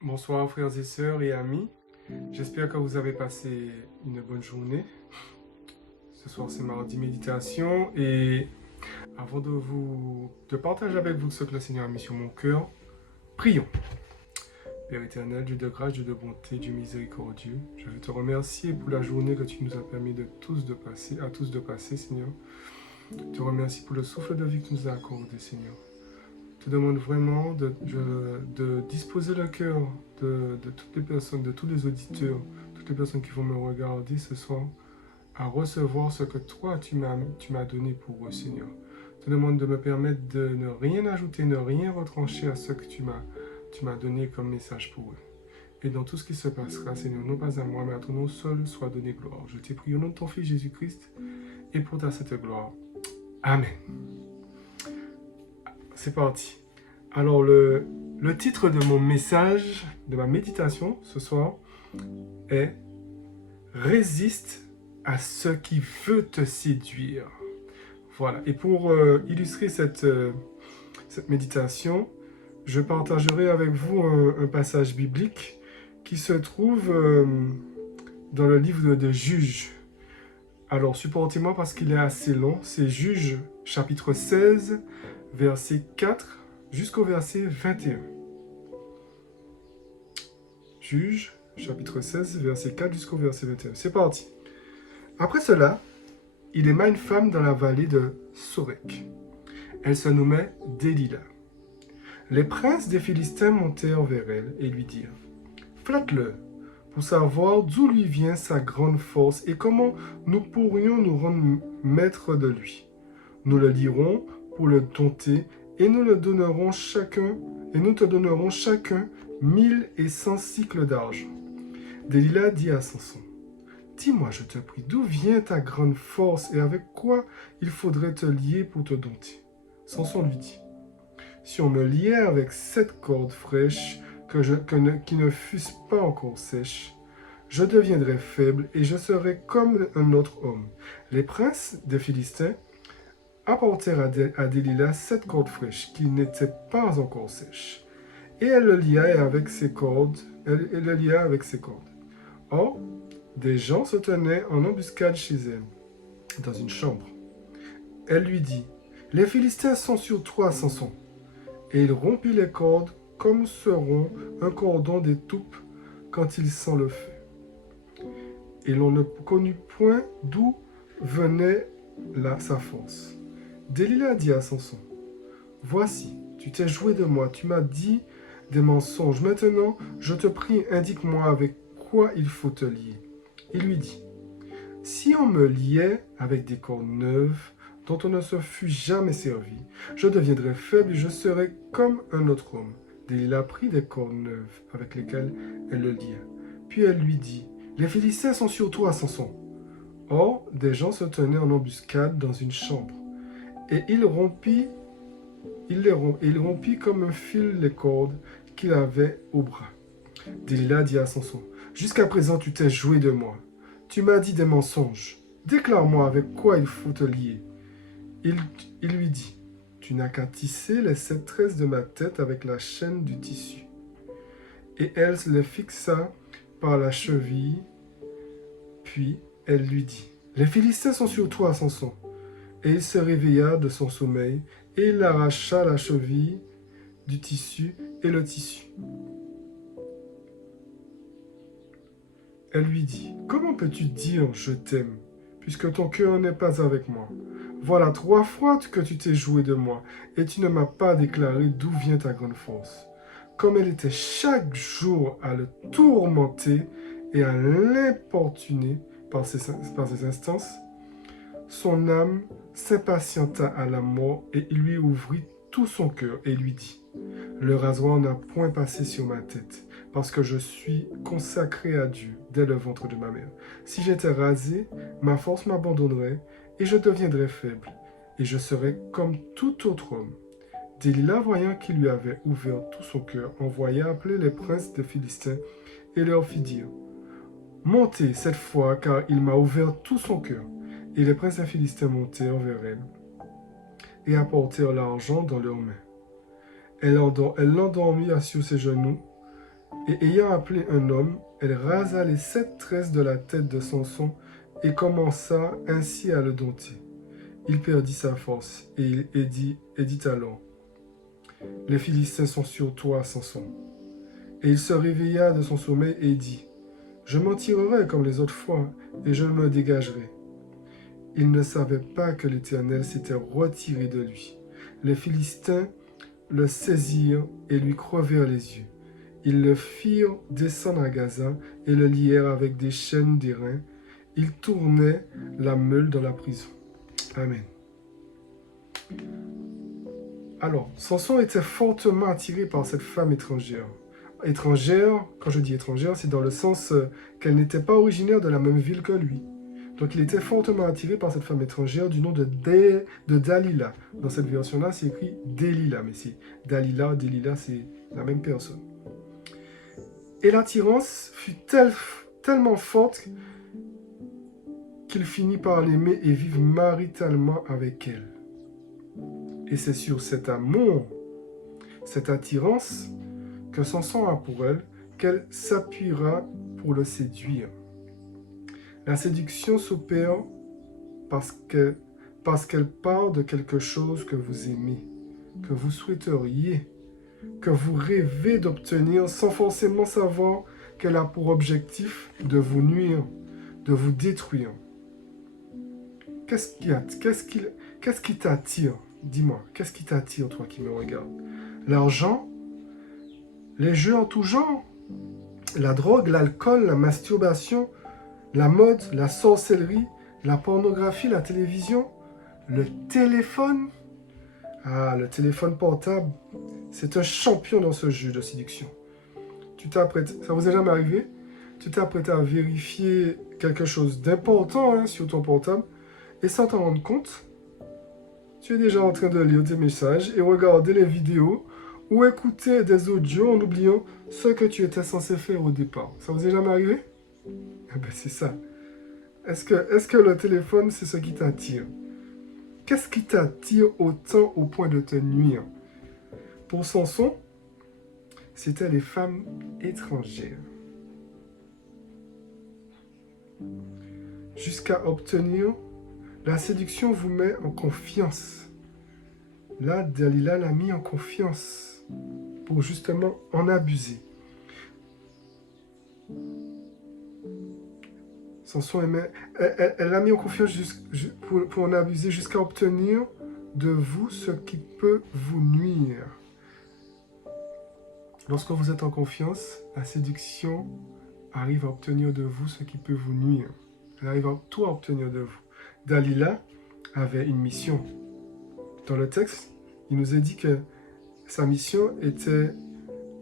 Bonsoir frères et sœurs et amis, j'espère que vous avez passé une bonne journée. Ce soir c'est mardi méditation et avant de partager avec vous ce que le Seigneur a mis sur mon cœur, prions. Père éternel, Dieu de grâce, Dieu de bonté, Dieu miséricordieux, je veux te remercier pour la journée que tu nous as permis à tous de passer, Seigneur. Je te remercie pour le souffle de vie que tu nous as accordé, Seigneur. Je te demande vraiment de disposer le cœur de toutes les personnes, de tous les auditeurs, toutes les personnes qui vont me regarder ce soir, à recevoir ce que toi tu m'as donné pour eux, Seigneur. Je te demande de me permettre de ne rien ajouter, ne rien retrancher à ce que tu m'as donné comme message pour eux. Et dans tout ce qui se passera, Seigneur, non pas à moi, mais à ton nom seul soit donné gloire. Je t'ai prié au nom de ton Fils Jésus-Christ et pour ta sainte gloire. Amen. C'est parti. Alors, le titre de mon message, de ma méditation ce soir, est « Résiste à ce qui veut te séduire ». Voilà. Et pour illustrer cette méditation, je partagerai avec vous un passage biblique qui se trouve dans le livre de Juges. Alors, supportez-moi parce qu'il est assez long. C'est Juges, chapitre 16, verset 4 jusqu'au verset 21. Juges, chapitre 16, verset 4 jusqu'au verset 21. C'est parti. Après cela, il aima une femme dans la vallée de Sorek. Elle se nommait Délila. Les princes des Philistins montèrent vers elle et lui dirent « Flatte-le, pour savoir d'où lui vient sa grande force et comment nous pourrions nous rendre maîtres de lui. Nous le lirons pour le dompter et nous te donnerons chacun 1100 cycles d'argent. » Délila dit à Samson, « Dis-moi, je te prie, d'où vient ta grande force et avec quoi il faudrait te lier pour te dompter ?» Samson lui dit, « Si on me liait avec 7 cordes fraîches qui ne fussent pas encore sèches, je deviendrais faible et je serais comme un autre homme. » Les princes des Philistins apportèrent à Délila 7 cordes fraîches qui n'étaient pas encore sèches. Et elle le lia avec ses cordes. Or, des gens se tenaient en embuscade chez elle, dans une chambre. Elle lui dit, « Les Philistins sont sur toi, Samson. » Et il rompit les cordes comme se rompt un cordon d'étoupe quand il sent le feu. Et l'on ne connut point d'où venait là sa force. Délila dit à Samson, « Voici, tu t'es joué de moi, tu m'as dit des mensonges. Maintenant, je te prie, indique-moi avec quoi il faut te lier. » Il lui dit, « Si on me liait avec des cordes neuves, dont on ne se fût jamais servi, je deviendrais faible et je serais comme un autre homme. » Délila prit des cordes neuves avec lesquelles elle le lia. Puis elle lui dit, « Les Philistins sont sur toi, Samson. » Or, des gens se tenaient en embuscade dans une chambre. Et il rompit comme un fil les cordes qu'il avait au bras. Délila dit à Samson, « Jusqu'à présent tu t'es joué de moi. Tu m'as dit des mensonges. Déclare-moi avec quoi il faut te lier. » Il lui dit, « Tu n'as qu'à tisser les 7 tresses de ma tête avec la chaîne du tissu. » Et elle les fixa par la cheville. Puis elle lui dit, « Les Philistins sont sur toi, Samson. » Et il se réveilla de son sommeil, et il arracha la cheville du tissu et le tissu. Elle lui dit, « Comment peux-tu dire « je t'aime » puisque ton cœur n'est pas avec moi? Voilà 3 fois que tu t'es joué de moi, et tu ne m'as pas déclaré d'où vient ta grande force. » Comme elle était chaque jour à le tourmenter et à l'importuner par ses instances, son âme s'impatienta à la mort et il lui ouvrit tout son cœur et lui dit, « Le rasoir n'a point passé sur ma tête, parce que je suis consacré à Dieu dès le ventre de ma mère. Si j'étais rasé, ma force m'abandonnerait et je deviendrais faible, et je serais comme tout autre homme. » Délila, voyant qu'il lui avait ouvert tout son cœur, envoya appeler les princes des Philistins et leur fit dire, « Montez cette fois, car il m'a ouvert tout son cœur. » Et les princes des Philistins montèrent vers elle et apportèrent l'argent dans leurs mains. Elle l'endormit sur ses genoux, et ayant appelé un homme, elle rasa les 7 tresses de la tête de Samson et commença ainsi à le dompter. Il perdit sa force et dit alors, « Les Philistins sont sur toi, Samson. » Et il se réveilla de son sommeil et dit, « Je m'en tirerai comme les autres fois, et je me dégagerai. » Il ne savait pas que l'Éternel s'était retiré de lui. Les Philistins le saisirent et lui crevèrent les yeux. Ils le firent descendre à Gaza et le lièrent avec des chaînes d'airain. Ils tournaient la meule dans la prison. Amen. Alors, Samson était fortement attiré par cette femme étrangère. Étrangère, quand je dis étrangère, c'est dans le sens qu'elle n'était pas originaire de la même ville que lui. Donc il était fortement attiré par cette femme étrangère du nom de Dalila. Dans cette version-là, c'est écrit Delilah, mais c'est Dalila, Delilah, c'est la même personne. Et l'attirance fut tellement forte qu'il finit par l'aimer et vivre maritalement avec elle. Et c'est sur cet amour, cette attirance que Samson a pour elle, qu'elle s'appuiera pour le séduire. La séduction s'opère parce qu'elle part de quelque chose que vous aimez, que vous souhaiteriez, que vous rêvez d'obtenir sans forcément savoir qu'elle a pour objectif de vous nuire, de vous détruire. Qu'est-ce qui t'attire? Dis-moi, qu'est-ce qui t'attire, toi qui me regardes? L'argent? Les jeux en tout genre? La drogue, l'alcool, la masturbation? La mode, la sorcellerie, la pornographie, la télévision, le téléphone. Ah, le téléphone portable, c'est un champion dans ce jeu de séduction. Ça vous est jamais arrivé? Tu t'apprêtes à vérifier quelque chose d'important sur ton portable et sans t'en rendre compte, tu es déjà en train de lire tes messages et regarder les vidéos ou écouter des audios en oubliant ce que tu étais censé faire au départ. Ça vous est jamais arrivé? Eh ben c'est ça. Est-ce que le téléphone, c'est ce qui t'attire? Qu'est-ce qui t'attire autant au point de te nuire? Pour Samson, c'était les femmes étrangères. Jusqu'à obtenir, la séduction vous met en confiance. Là, Dalila l'a mis en confiance pour justement en abuser. Samson elle l'a mis en confiance pour en abuser jusqu'à obtenir de vous ce qui peut vous nuire. Lorsque vous êtes en confiance, la séduction arrive à obtenir de vous ce qui peut vous nuire. Elle arrive à tout obtenir de vous. Dalila avait une mission. Dans le texte, il nous est dit que sa mission était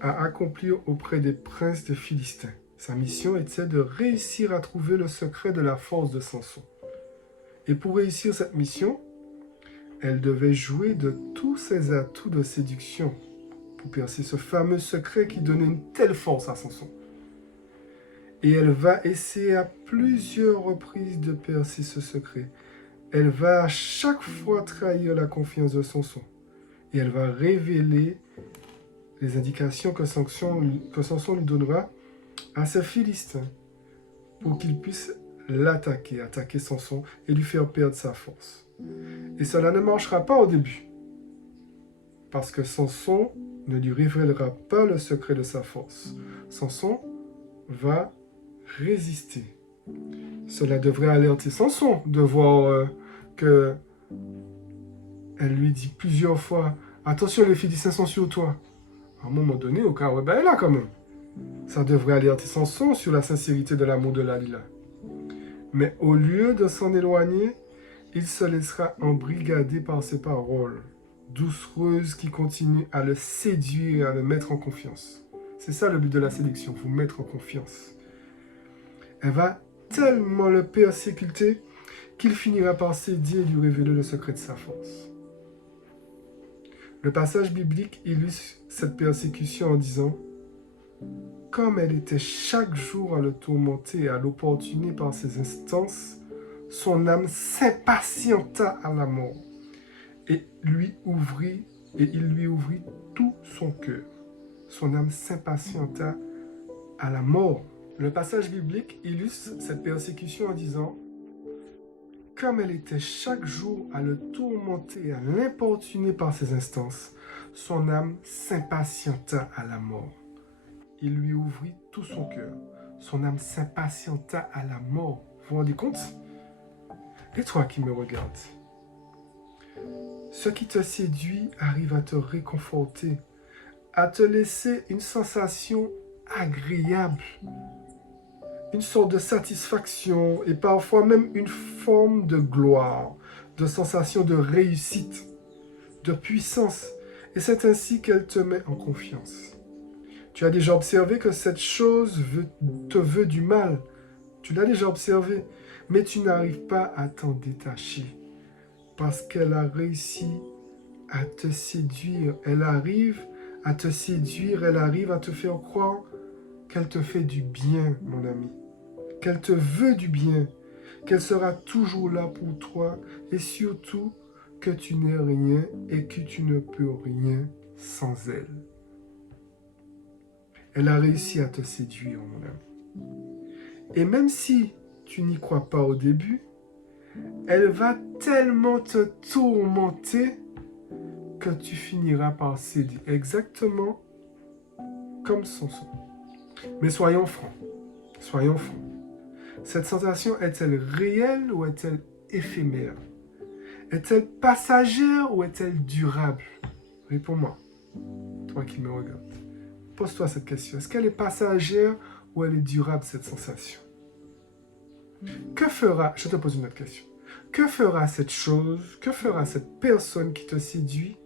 à accomplir auprès des princes des Philistins. Sa mission était de réussir à trouver le secret de la force de Samson. Et pour réussir cette mission, elle devait jouer de tous ses atouts de séduction pour percer ce fameux secret qui donnait une telle force à Samson. Et elle va essayer à plusieurs reprises de percer ce secret. Elle va à chaque fois trahir la confiance de Samson. Et elle va révéler les indications que Samson lui donnera à ces Philistins pour qu'ils puissent attaquer Samson et lui faire perdre sa force. Et cela ne marchera pas au début, parce que Samson ne lui révélera pas le secret de sa force. Samson va résister. Cela devrait alerter Samson de voir que elle lui dit plusieurs fois « Attention, les Philistins sont sur toi ». À un moment donné, au cas où elle est là quand même. Ça devrait alerter Samson sur la sincérité de l'amour de Dalila. Mais au lieu de s'en éloigner, il se laissera embrigader par ses paroles, doucereuses qui continuent à le séduire et à le mettre en confiance. C'est ça le but de la séduction, vous mettre en confiance. Elle va tellement le persécuter qu'il finira par céder et lui révéler le secret de sa force. Le passage biblique illustre cette persécution en disant « Comme elle était chaque jour à le tourmenter et à l'opportuner par ses instances, son âme s'impatienta à la mort et lui ouvrit et il lui ouvrit tout son cœur. Son âme s'impatienta à la mort. Le passage biblique illustre cette persécution en disant « Comme elle était chaque jour à le tourmenter et à l'importuner par ses instances, son âme s'impatienta à la mort. Il lui ouvrit tout son cœur. Son âme s'impatienta à la mort. » Vous vous rendez compte? Et toi qui me regardes, ce qui te séduit arrive à te réconforter, à te laisser une sensation agréable, une sorte de satisfaction et parfois même une forme de gloire, de sensation de réussite, de puissance. Et c'est ainsi qu'elle te met en confiance. Tu as déjà observé que cette chose te veut du mal. Tu l'as déjà observé, mais tu n'arrives pas à t'en détacher parce qu'elle a réussi à te séduire. Elle arrive à te séduire, elle arrive à te faire croire qu'elle te fait du bien, mon ami, qu'elle te veut du bien, qu'elle sera toujours là pour toi et surtout que tu n'es rien et que tu ne peux rien sans elle. Elle a réussi à te séduire, mon ami. Et même si tu n'y crois pas au début, elle va tellement te tourmenter que tu finiras par céder exactement comme son son. Mais soyons francs, soyons francs. Cette sensation est-elle réelle ou est-elle éphémère? Est-elle passagère ou est-elle durable? Réponds-moi, toi qui me regardes. Pose-toi cette question. Est-ce qu'elle est passagère ou elle est durable, cette sensation? Que fera, je te pose une autre question, que fera cette chose, que fera cette personne qui te séduit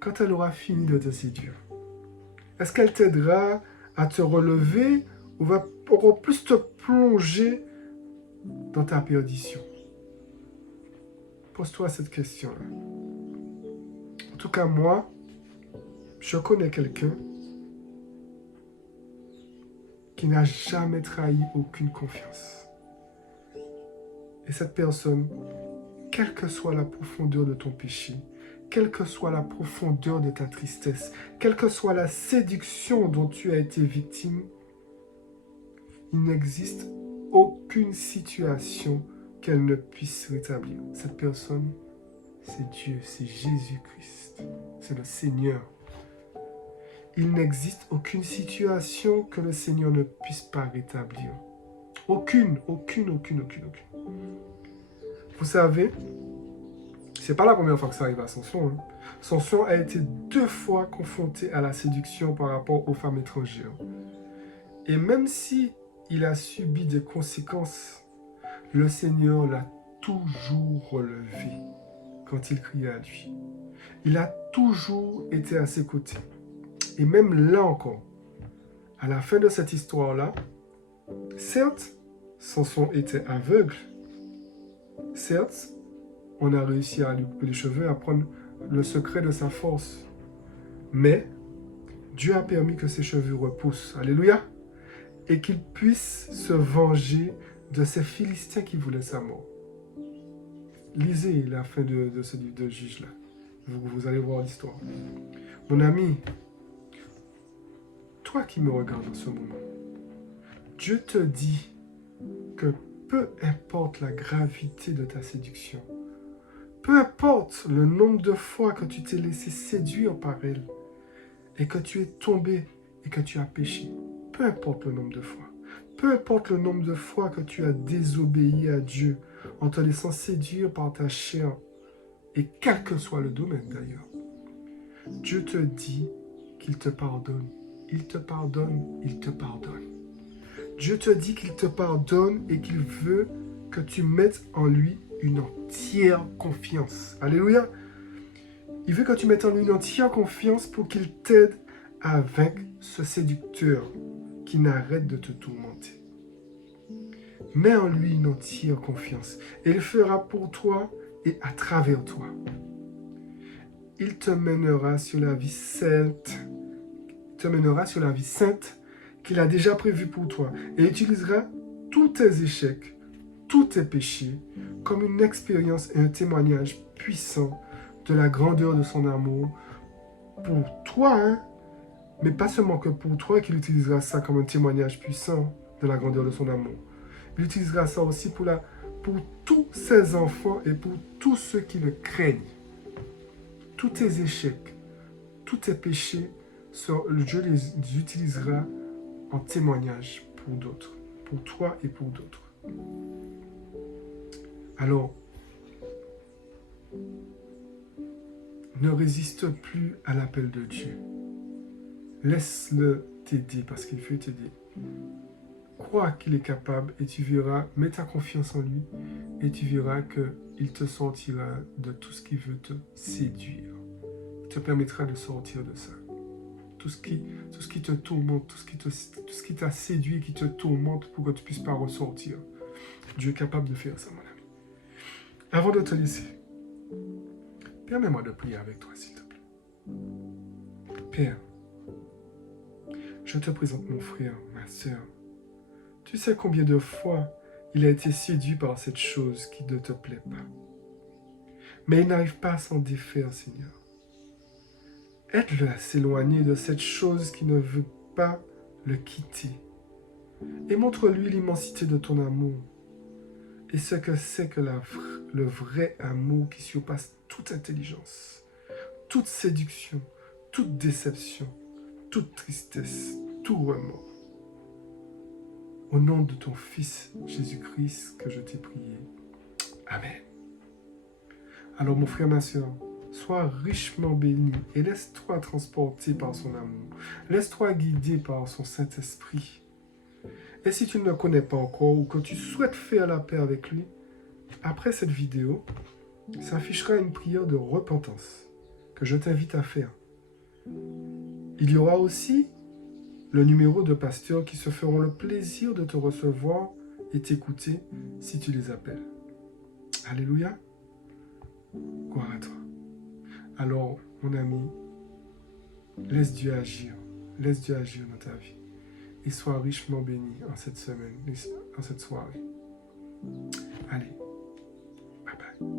quand elle aura fini de te séduire? Est-ce qu'elle t'aidera à te relever ou va encore plus te plonger dans ta perdition? Pose-toi cette question-là. En tout cas, moi, je connais quelqu'un qui n'a jamais trahi aucune confiance. Et cette personne, quelle que soit la profondeur de ton péché, quelle que soit la profondeur de ta tristesse, quelle que soit la séduction dont tu as été victime, il n'existe aucune situation qu'elle ne puisse rétablir. Cette personne, c'est Dieu, c'est Jésus-Christ, c'est le Seigneur. Il n'existe aucune situation que le Seigneur ne puisse pas rétablir. Aucune. Vous savez, c'est pas la première fois que ça arrive à Samson. Samson a été 2 fois confronté à la séduction par rapport aux femmes étrangères. Et même si il a subi des conséquences, le Seigneur l'a toujours relevé quand il criait à lui. Il a toujours été à ses côtés. Et même là encore, à la fin de cette histoire-là, certes, Samson était aveugle. Certes, on a réussi à lui couper les cheveux, à prendre le secret de sa force. Mais Dieu a permis que ses cheveux repoussent. Alléluia. Et qu'il puisse se venger de ces Philistins qui voulaient sa mort. Lisez la fin de ce livre de Juge là. Vous allez voir l'histoire. Mon ami, toi qui me regardes en ce moment, Dieu te dit que peu importe la gravité de ta séduction, peu importe le nombre de fois que tu t'es laissé séduire par elle et que tu es tombé et que tu as péché, peu importe le nombre de fois, peu importe le nombre de fois que tu as désobéi à Dieu en te laissant séduire par ta chair, et quel que soit le domaine d'ailleurs, Dieu te dit qu'il te pardonne. Il te pardonne, il te pardonne. Dieu te dit qu'il te pardonne et qu'il veut que tu mettes en lui une entière confiance. Alléluia. Il veut que tu mettes en lui une entière confiance pour qu'il t'aide à vaincre ce séducteur qui n'arrête de te tourmenter. Mets en lui une entière confiance et il fera pour toi et à travers toi. Il te mènera sur la vie sainte, qu'il a déjà prévue pour toi et utilisera tous tes échecs, tous tes péchés comme une expérience et un témoignage puissant de la grandeur de son amour pour toi, hein, mais pas seulement que pour toi, qu'il utilisera ça comme un témoignage puissant de la grandeur de son amour. Il utilisera ça aussi pour tous ses enfants et pour tous ceux qui le craignent. Tous tes échecs, tous tes péchés, Dieu les utilisera en témoignage pour d'autres, pour toi et pour d'autres. Alors, ne résiste plus à l'appel de Dieu. Laisse-le t'aider parce qu'il veut t'aider. Crois qu'il est capable et tu verras, mets ta confiance en lui et tu verras qu'il te sortira de tout ce qui veut te séduire. Il te permettra de sortir de ça. Tout ce qui te tourmente, tout ce qui t'a séduit, qui te tourmente pour que tu ne puisses pas ressortir. Dieu est capable de faire ça, mon ami. Avant de te laisser, permets-moi de prier avec toi, s'il te plaît. Père, je te présente mon frère, ma soeur. Tu sais combien de fois il a été séduit par cette chose qui ne te plaît pas. Mais il n'arrive pas à s'en défaire, Seigneur. Aide-le à s'éloigner de cette chose qui ne veut pas le quitter. Et montre-lui l'immensité de ton amour. Et ce que c'est que le vrai amour qui surpasse toute intelligence, toute séduction, toute déception, toute tristesse, tout remords. Au nom de ton Fils Jésus-Christ que je t'ai prié. Amen. Alors mon frère, ma soeur, sois richement béni et laisse-toi transporter par son amour. Laisse-toi guider par son Saint-Esprit. Et si tu ne le connais pas encore ou que tu souhaites faire la paix avec lui, après cette vidéo, s'affichera une prière de repentance que je t'invite à faire. Il y aura aussi le numéro de pasteurs qui se feront le plaisir de te recevoir et t'écouter si tu les appelles. Alléluia. Gloire à toi. Alors, mon ami, laisse Dieu agir. Laisse Dieu agir dans ta vie. Et sois richement béni en cette semaine, en cette soirée. Allez, bye bye.